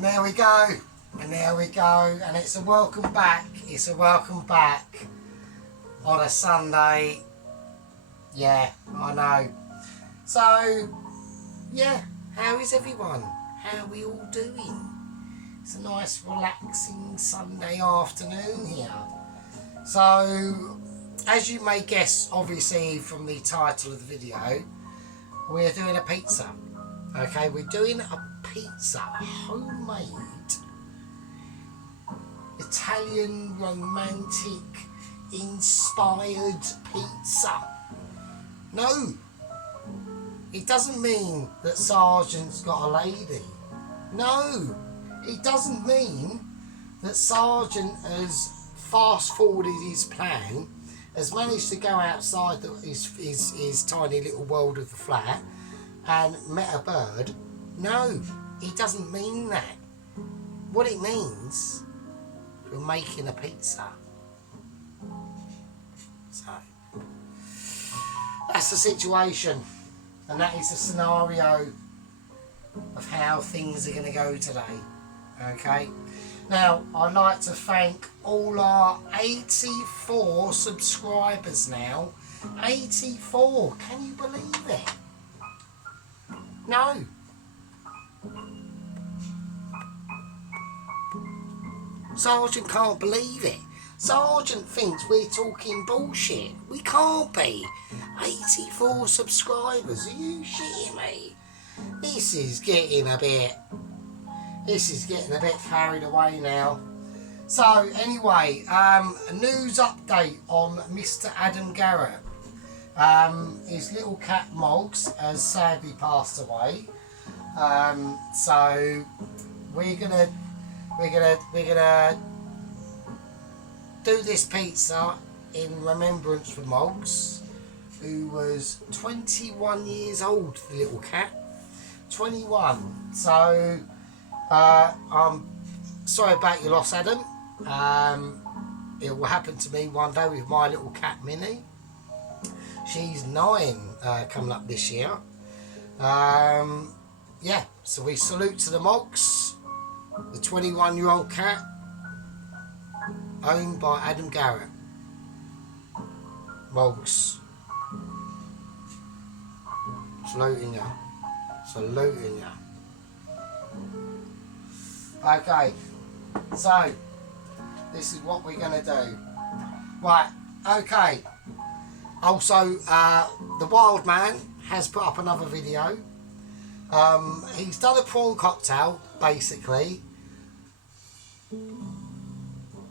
And there we go. And there we go. And it's a welcome back. It's a welcome back on a Sunday. Yeah, I know. So, yeah, how is everyone? How are we all doing? It's a nice relaxing Sunday afternoon here. So, as you may guess, obviously from the title of the video, we're doing a pizza. Okay, we're doing a pizza, homemade Italian romantic inspired pizza. No, it doesn't mean that Sergeant's got a lady. No, it doesn't mean that Sergeant has fast forwarded his plan, has managed to go outside his tiny little world of the flat and met a bird. No, it doesn't mean that. What it means, we're making a pizza. So, that's the situation. And that is the scenario of how things are going to go today. Okay? Now, I'd like to thank all our 84 subscribers now. 84, can you believe it? No. Sergeant can't believe it. Sergeant thinks we're talking bullshit. We can't be. 84 subscribers. Are you shitting me? This is getting a bit carried away now. So anyway, a news update on Mr. Adam Garrett. His little cat Moggs has sadly passed away. So we're gonna do this pizza in remembrance for Moggs, who was 21 years old, the little cat. 21. So I'm sorry about your loss, Adam. It will happen to me one day with my little cat Minnie. She's 9 coming up this year. Yeah, so we salute to the Moggs, the 21-year-old cat owned by Adam Garrett. Moggs. Saluting ya. Saluting ya. Okay, so this is what we're going to do. Right, okay. Also, the Wild Man has put up another video. He's done a prawn cocktail, basically.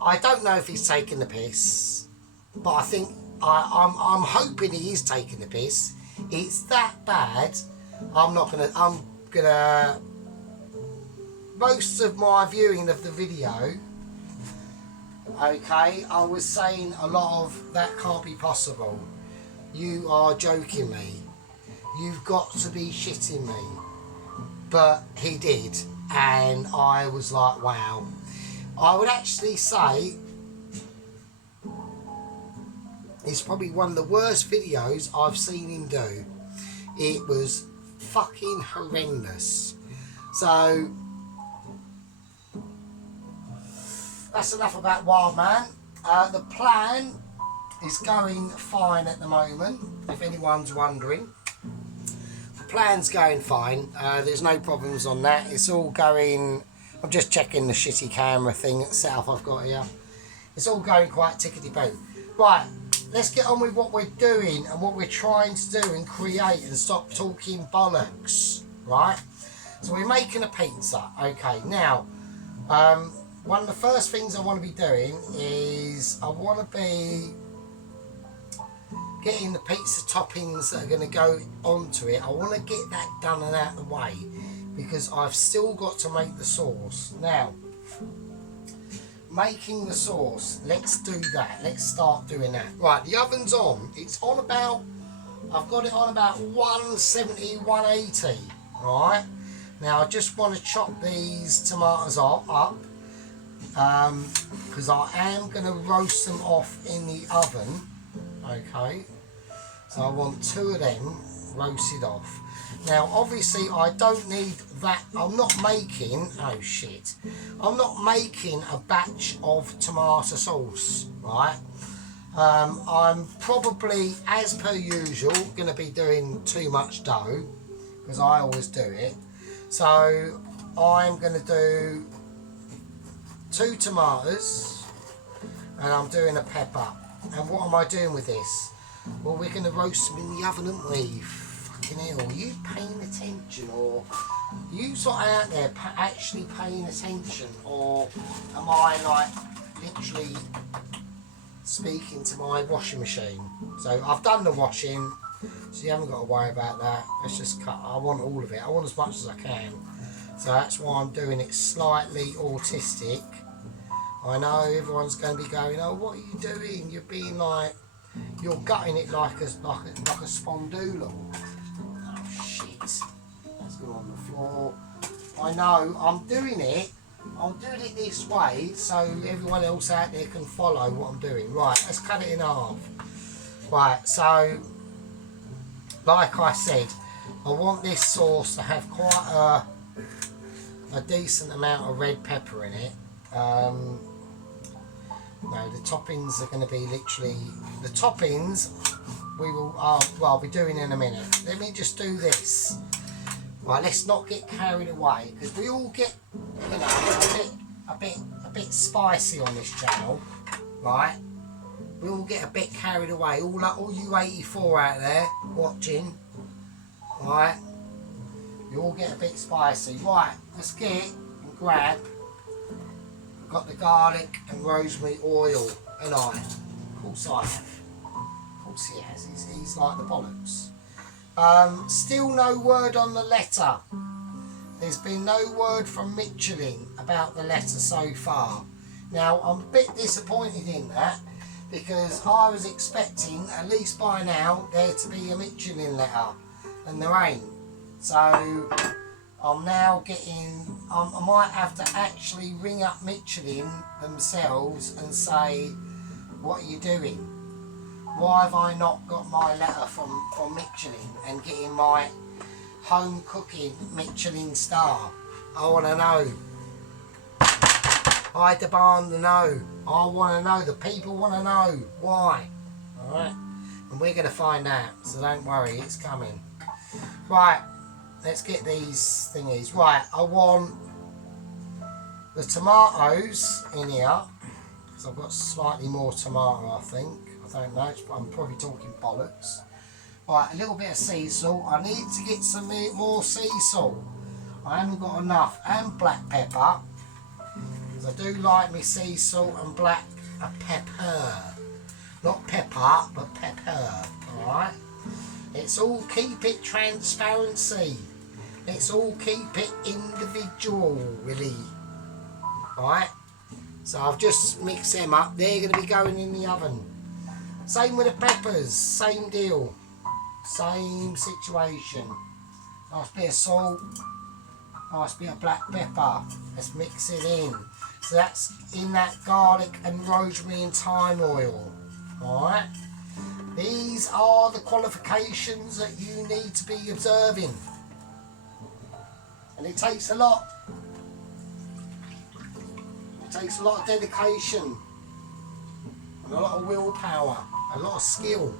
I don't know if he's taking the piss, but I think I'm hoping he is taking the piss. It's that bad. I'm gonna most of my viewing of the video, okay, I was saying a lot of that can't be possible. You are joking me. You've got to be shitting me. But he did, and I was like, wow. I would actually say it's probably one of the worst videos I've seen him do. It was fucking horrendous. So that's enough about Wild Man. The plan is going fine at the moment, if anyone's wondering. The plan's going fine. There's no problems on that. It's all going... I'm just checking the shitty camera thing setup I've got here. It's all going quite tickety-boo. Right, let's get on with what we're doing and what we're trying to do and create and stop talking bollocks. Right? So we're making a pizza. Okay, now, one of the first things I want to be doing is I want to be getting the pizza toppings that are going to go onto it. I want to get that done and out of the way because I've still got to make the sauce. Now, making the sauce, let's do that. Let's start doing that. Right, the oven's on. It's on about, I've got it on about 170, 180. Right, now I just want to chop these tomatoes up. Because I am going to roast them off in the oven. Okay, so I want 2 of them roasted off. Now obviously I don't need that, I'm not making, oh shit, I'm not making a batch of tomato sauce, right? I'm probably, as per usual, going to be doing too much dough, because I always do it. So I'm going to do 2 tomatoes, and I'm doing a pepper. And what am I doing with this? Well, we're going to roast them in the oven, aren't we? Fucking hell, are you paying attention, or you sort of out there actually paying attention, or am I like literally speaking to my washing machine? So I've done the washing, so you haven't got to worry about that. Let's just cut. I want all of it. I want as much as I can. So that's why I'm doing it slightly autistic. I know everyone's going to be going, oh, what are you doing? You're being like, you're gutting it like a spondoodle. Oh shit, that's gone on the floor. I know, I'm doing it this way so everyone else out there can follow what I'm doing. Right, let's cut it in half. Right, so like I said, I want this sauce to have quite a decent amount of red pepper in it. No, the toppings are going to be literally, the toppings we will, well, I'll be doing in a minute. Let me just do this. Right, let's not get carried away, because we all get, you know, a bit spicy on this channel, right? We all get a bit carried away. All you 84 out there watching, right? You all get a bit spicy. Right, let's get and grab. We've got the garlic and rosemary oil, and Of course I have. Of course he has. He's like the bollocks. Still no word on the letter. There's been no word from Michelin about the letter so far. Now I'm a bit disappointed in that, because I was expecting, at least by now, there to be a Michelin letter, and there ain't. So I'm now getting, I might have to actually ring up Michelin themselves and say, what are you doing? Why have I not got my letter from Michelin and getting my home cooking Michelin star? I want to know. I demand to know. I want to know. The people want to know. Why? Alright? And we're going to find out. So don't worry, it's coming. Right. Let's get these thingies. Right, I want the tomatoes in here, because I've got slightly more tomato, I think. I don't know, I'm probably talking bollocks. Right, a little bit of sea salt. I need to get some more sea salt. I haven't got enough. And black pepper, because I do like me sea salt and black pepper. Not pepper, but pepper, alright? It's all keep it transparency. Let's all keep it individual, really. Right? So I've just mixed them up. They're going to be going in the oven. Same with the peppers. Same deal. Same situation. Nice bit of salt. Nice bit of black pepper. Let's mix it in. So that's in that garlic and rosemary and thyme oil. Alright? These are the qualifications that you need to be observing. And it takes a lot. It takes a lot of dedication. And a lot of willpower. A lot of skill.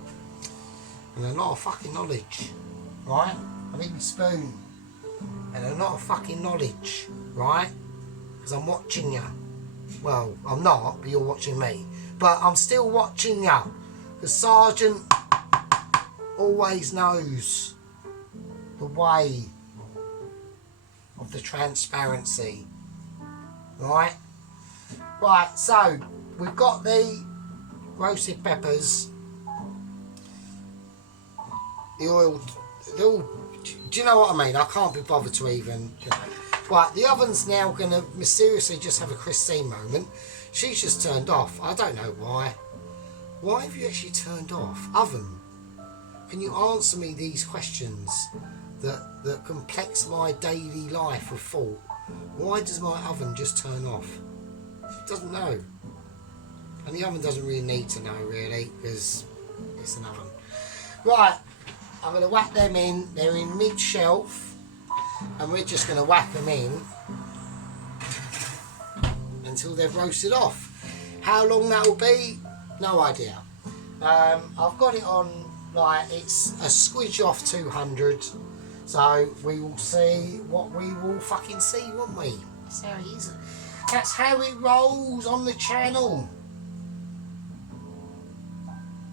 And a lot of fucking knowledge. Right? I need my spoon. And a lot of fucking knowledge. Right? Because I'm watching you. Well, I'm not, but you're watching me. But I'm still watching you. The sergeant always knows the way of the transparency. Right? Right, so we've got the roasted peppers, the oil, do you know what I mean? I can't be bothered to even, you know. Right, the oven's now going to mysteriously just have a Christine moment. She's just turned off. I don't know why. Why have you actually turned off? Oven, can you answer me these questions that complex my daily life with thought? Why does my oven just turn off? It doesn't know. And the oven doesn't really need to know, really, because it's an oven. Right, I'm going to whack them in. They're in mid-shelf. And we're just going to whack them in until they've roasted off. How long that will be, no idea. I've got it on, like, it's a squidge off 200. So we will see what we will fucking see, won't we? That's how it is. That's how it rolls on the channel.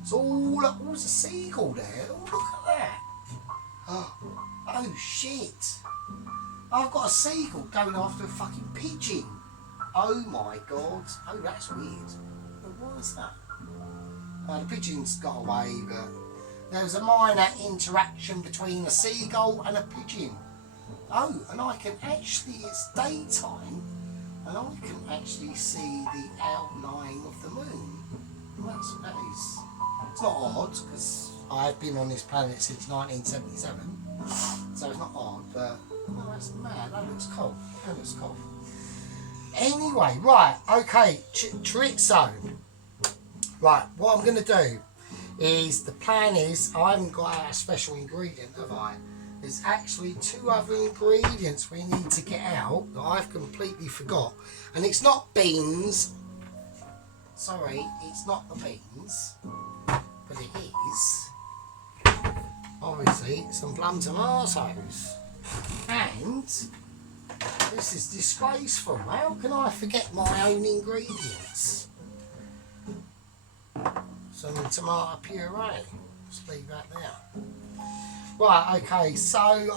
It's all up. There's a seagull there. Oh, look at that. Oh shit. I've got a seagull going after a fucking pigeon. Oh my god. Oh, that's weird. But what was that? The pigeon's got away, but there was a minor interaction between a seagull and a pigeon. Oh, and I can actually, it's daytime, and I can actually see the outline of the moon. Well, that is, it's not odd, because I've been on this planet since 1977, so it's not odd, but oh, that's mad. That looks cool. That looks cool. Anyway, right, okay, chorizo. Right, what I'm going to do is, the plan is, I haven't got a special ingredient, have I? There's actually 2 other ingredients we need to get out that I've completely forgot. And it's not beans. Sorry, it's not the beans. But it is, obviously, some plum tomatoes. And this is disgraceful. How can I forget my own ingredients? Some tomato puree. Just leave that there. Right, okay, so I'm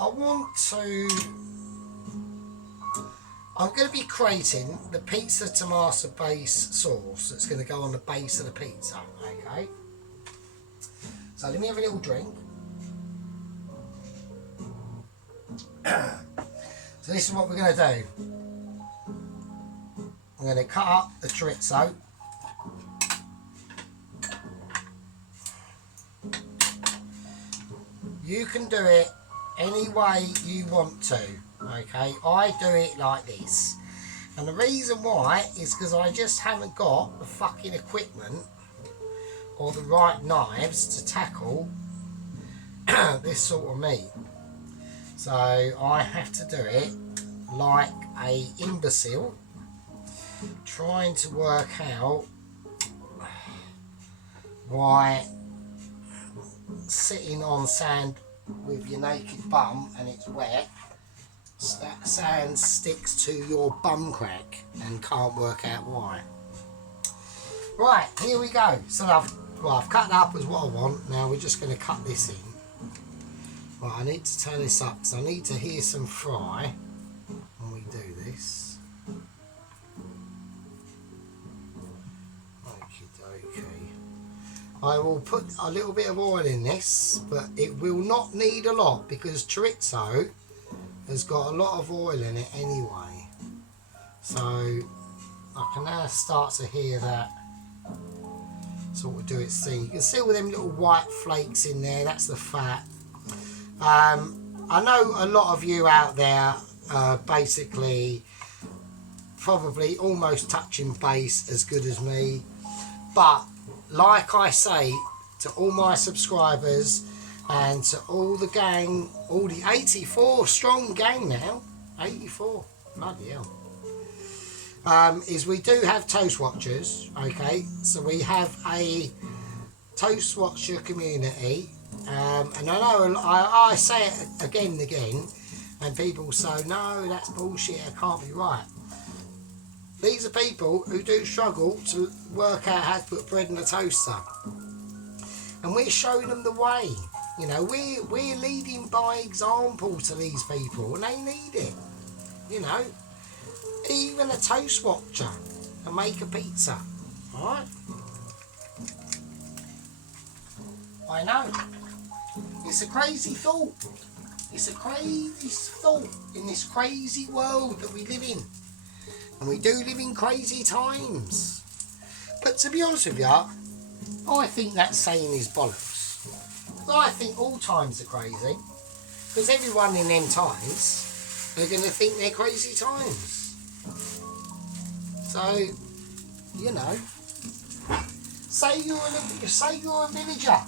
going to be creating the pizza tomato base sauce that's going to go on the base of the pizza, okay? So let me have a little drink. So this is what we're going to do. I'm going to cut up the chorizo. You can do it any way you want to, okay? I do it like this. And the reason why is because I just haven't got the fucking equipment or the right knives to tackle this sort of meat. So I have to do it like a imbecile, trying to work out why sitting on sand with your naked bum and it's wet, that sand sticks to your bum crack and can't work out why. Right, here we go. So I've cut that up as what I want. Now we're just going to cut this in. Right, I need to turn this up because I need to hear some fry when we do this. I will put a little bit of oil in this, but it will not need a lot because chorizo has got a lot of oil in it anyway. So I can now start to hear that sort of do its thing. You can see all them little white flakes in there, that's the fat. I know a lot of you out there basically probably almost touching base as good as me, but like I say to all my subscribers and to all the gang, all the 84 strong gang now, 84, bloody hell, is we do have toast watchers, okay? So we have a toast watcher community, and I know I say it again and again, and people say, no, that's bullshit, it can't be right. These are people who do struggle to work out how to put bread in a toaster. And we're showing them the way. You know, we're leading by example to these people, and they need it. You know, even a toast watcher can make a pizza. Alright? I know. It's a crazy thought. It's a crazy thought in this crazy world that we live in. And we do live in crazy times. But to be honest with you, I think that saying is bollocks. I think all times are crazy. Because everyone in them times are going to think they're crazy times. So, you know, say you're a villager.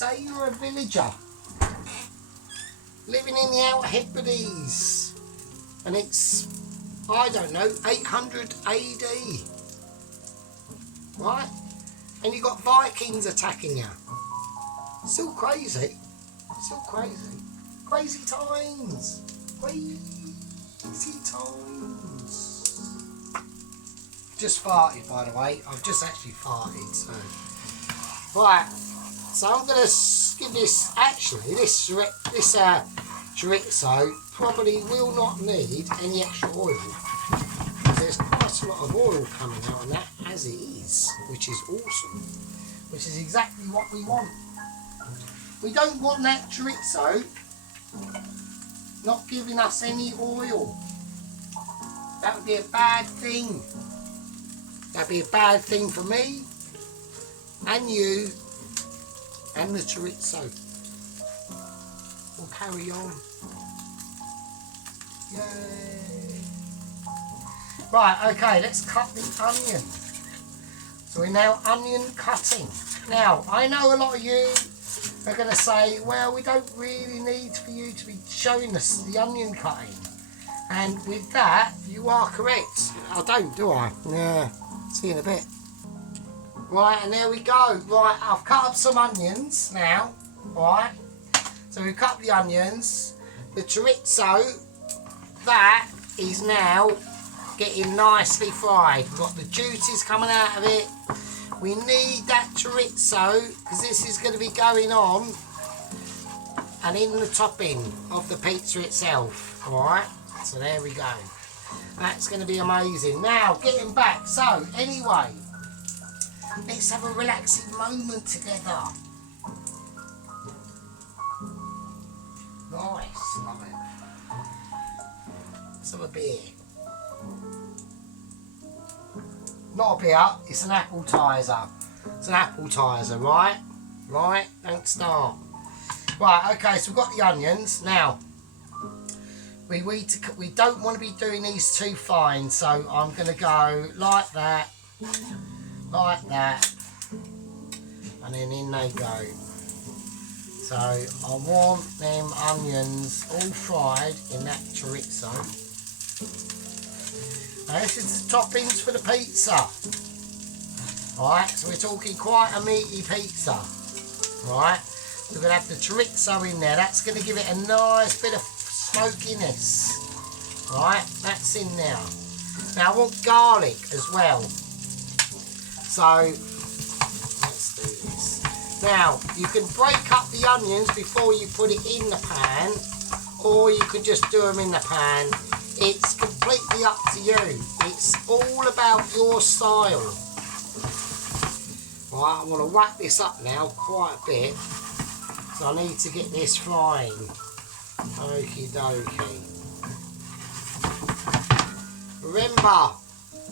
say you're a villager living in the Outer Hebrides, and it's, I don't know, 800 AD, right? And you got Vikings attacking you. Still crazy. Still crazy. Crazy times. Crazy times. Just farted, by the way. I've just actually farted, so. Right. So I'm going to give this, actually, this chorizo probably will not need any extra oil. There's quite a lot of oil coming out on that as it is, which is awesome. Which is exactly what we want. We don't want that chorizo not giving us any oil. That would be a bad thing. That'd be a bad thing for me and you and the chorizo. We'll carry on. Yay. Right, okay, let's cut the onion. So we're now onion cutting. Now, I know a lot of you are going to say, well, we don't really need for you to be showing us the onion cutting. And with that, you are correct. I don't, do I? Yeah, see you in a bit. Right, and there we go. Right, I've cut up some onions now. Right, so we've cut up the onions. The chorizo, that is now getting nicely fried. We've got the juices coming out of it. We need that chorizo because this is going to be going on and in the topping of the pizza itself. Alright, so there we go. That's going to be amazing. Now, getting back. So, anyway, let's have a relaxing moment together. Nice, love it. Let's have a beer. Not a beer, it's an appetizer. It's an appetizer, right? Right, don't start. Right, okay, so we've got the onions. Now, we don't want to be doing these too fine, so I'm going to go like that, and then in they go. So I want them onions all fried in that chorizo. Now this is the toppings for the pizza. Alright, so we're talking quite a meaty pizza. Alright, so we're going to have the chorizo in there. That's going to give it a nice bit of smokiness. Alright, that's in there. Now I want garlic as well. So, let's do this. Now, you can break up the onions before you put it in the pan, or you can just do them in the pan. It's completely up to you. It's all about your style. Right, I want to wrap this up now quite a bit. So I need to get this flying. Okie dokie. Remember,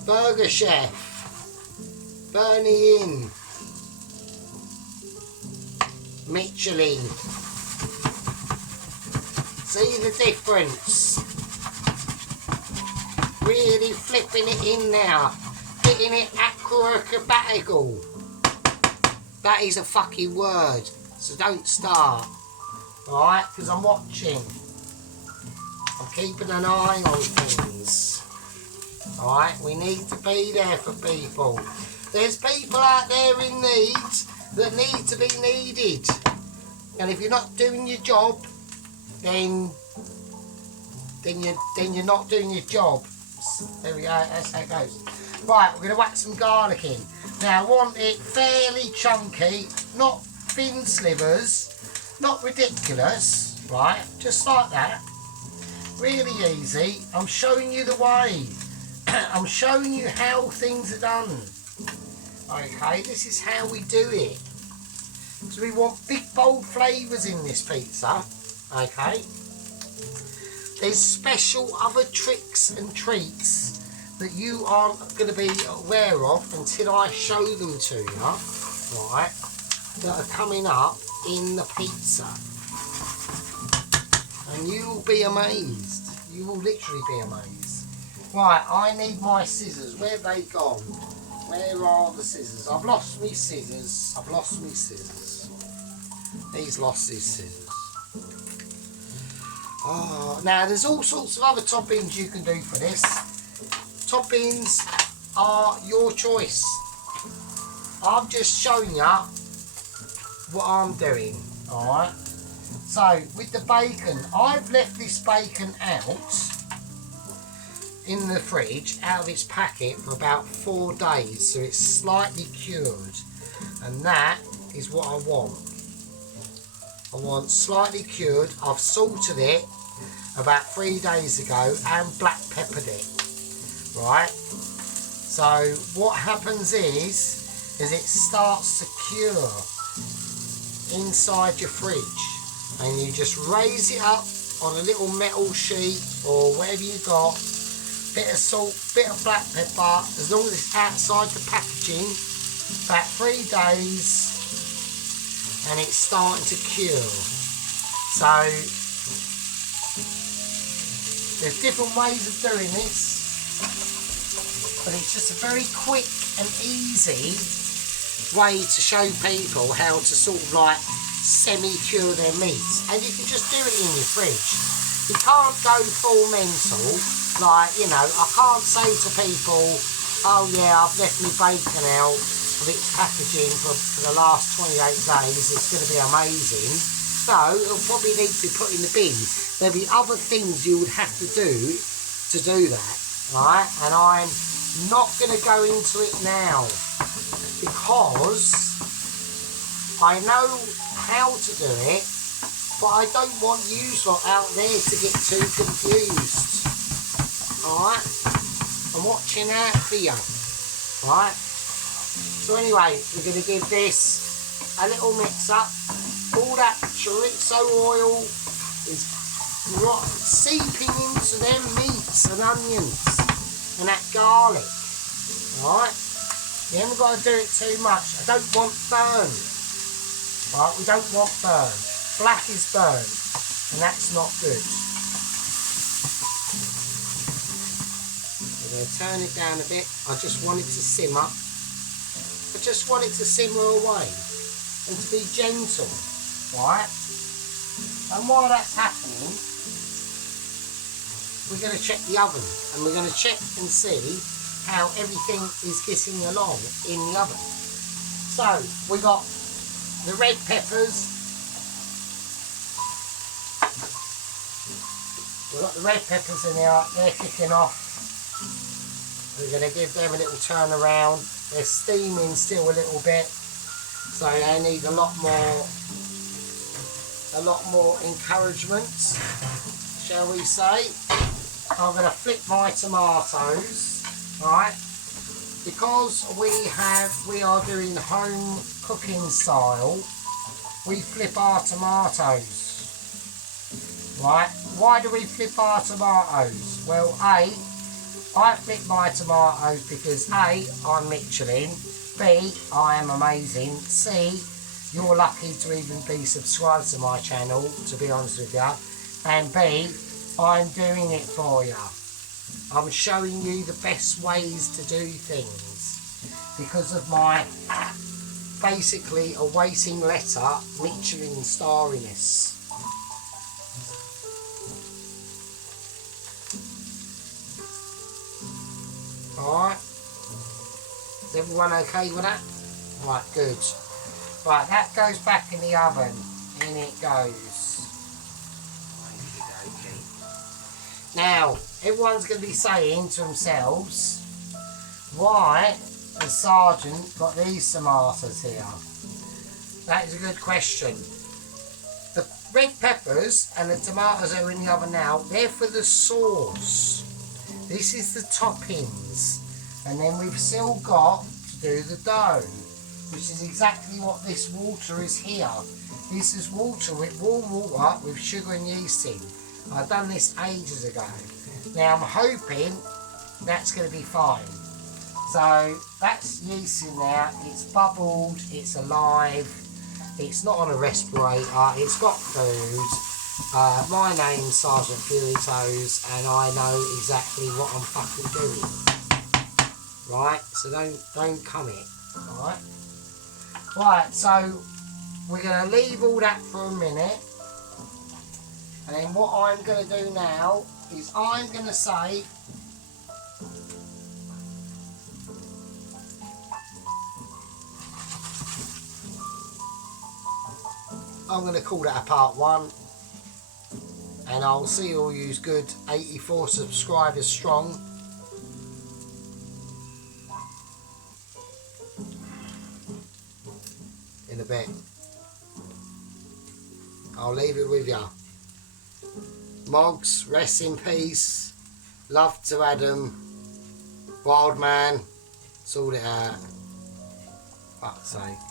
Burger Chef, Bernie in, Michelin. See the difference? Really flipping it in now, getting it acrobatical. That is a fucking word, so don't start, alright, because I'm watching. I'm keeping an eye on things, alright, we need to be there for people. There's people out there in need that need to be needed, and if you're not doing your job, then you're not doing your job. There we go, that's how it goes. Right, we're going to whack some garlic in. Now I want it fairly chunky, not thin slivers, not ridiculous, right, just like that. Really easy. I'm showing you the way. I'm showing you how things are done. Okay, this is how we do it. So we want big bold flavours in this pizza, okay. There's special other tricks and treats that you aren't going to be aware of until I show them to you, right, that are coming up in the pizza. And you will be amazed. You will literally be amazed. Right, I need my scissors. Where have they gone? Where are the scissors? I've lost me scissors. I've lost me scissors. These lost these scissors. Oh, now there's all sorts of other toppings you can do for this. Toppings are your choice. I'm just showing you what I'm doing. Alright. So with the bacon, I've left this bacon out in the fridge, out of its packet, for about 4 days, so it's slightly cured, and that is what I want. I want slightly cured. I've salted it about 3 days ago and black peppered it, right? So what happens is it starts to cure inside your fridge, and you just raise it up on a little metal sheet or whatever you got, bit of salt, bit of black pepper, as long as it's outside the packaging, about 3 days, and it's starting to cure. So there's different ways of doing this, but it's just a very quick and easy way to show people how to sort of like semi-cure their meats, and you can just do it in your fridge. You can't go full mental, like, you know, I can't say to people, oh yeah, I've left my bacon out of its packaging for the last 28 days, it's going to be amazing. No, it'll probably need to be put in the bin. There'll be other things you would have to do that, right? And I'm not going to go into it now, because I know how to do it, but I don't want you lot out there to get too confused. Alright? I'm watching out for you. Right? So anyway, we're going to give this a little mix up. All that chorizo oil is seeping into them meats and onions and that garlic. Alright? You haven't got to do it too much. I don't want burn. Right? We don't want burn. Black is burn, and that's not good. We're going to turn it down a bit. I just want it to simmer. I just want it to simmer away and to be gentle, right? And while that's happening, we're going to check the oven, and we're going to check and see how everything is getting along in the oven. So we got the red peppers. We've got the red peppers in there, they're kicking off. We're going to give them a little turn around. They're steaming still a little bit, so they need a lot more encouragement, shall we say. I'm going to flip my tomatoes, right? Because we are doing home cooking style, we flip our tomatoes. Right, why do we flip our tomatoes? Well, A, I flip my tomatoes because A, I'm Michelin, B, I am amazing, C, you're lucky to even be subscribed to my channel, to be honest with you, and B, I'm doing it for you. I'm showing you the best ways to do things because of my basically awaiting letter Michelin starriness. Alright, is everyone okay with that? Right, good. Right, that goes back in the oven. In it goes. Now, everyone's going to be saying to themselves, why has Sergeant got these tomatoes here? That is a good question. The red peppers and the tomatoes that are in the oven now, they're for the sauce. This is the toppings, and then we've still got to do the dough, which is exactly what this water is here. This is water with warm water with sugar and yeast in. I've done this ages ago. Now I'm hoping that's going to be fine. So that's yeast in there, it's bubbled, it's alive, it's not on a respirator, it's got food. My name's Sergeant Chorizo, and I know exactly what I'm fucking doing. Right, so don't come it. Alright. Right, so we're going to leave all that for a minute. And then what I'm going to do now is I'm going to say I'm going to call that a part 1. And I'll see all you's good 84 subscribers strong. In a bit. I'll leave it with ya. Moggs, rest in peace. Love to Adam. Wild man. Sort it out. Fuck's sake.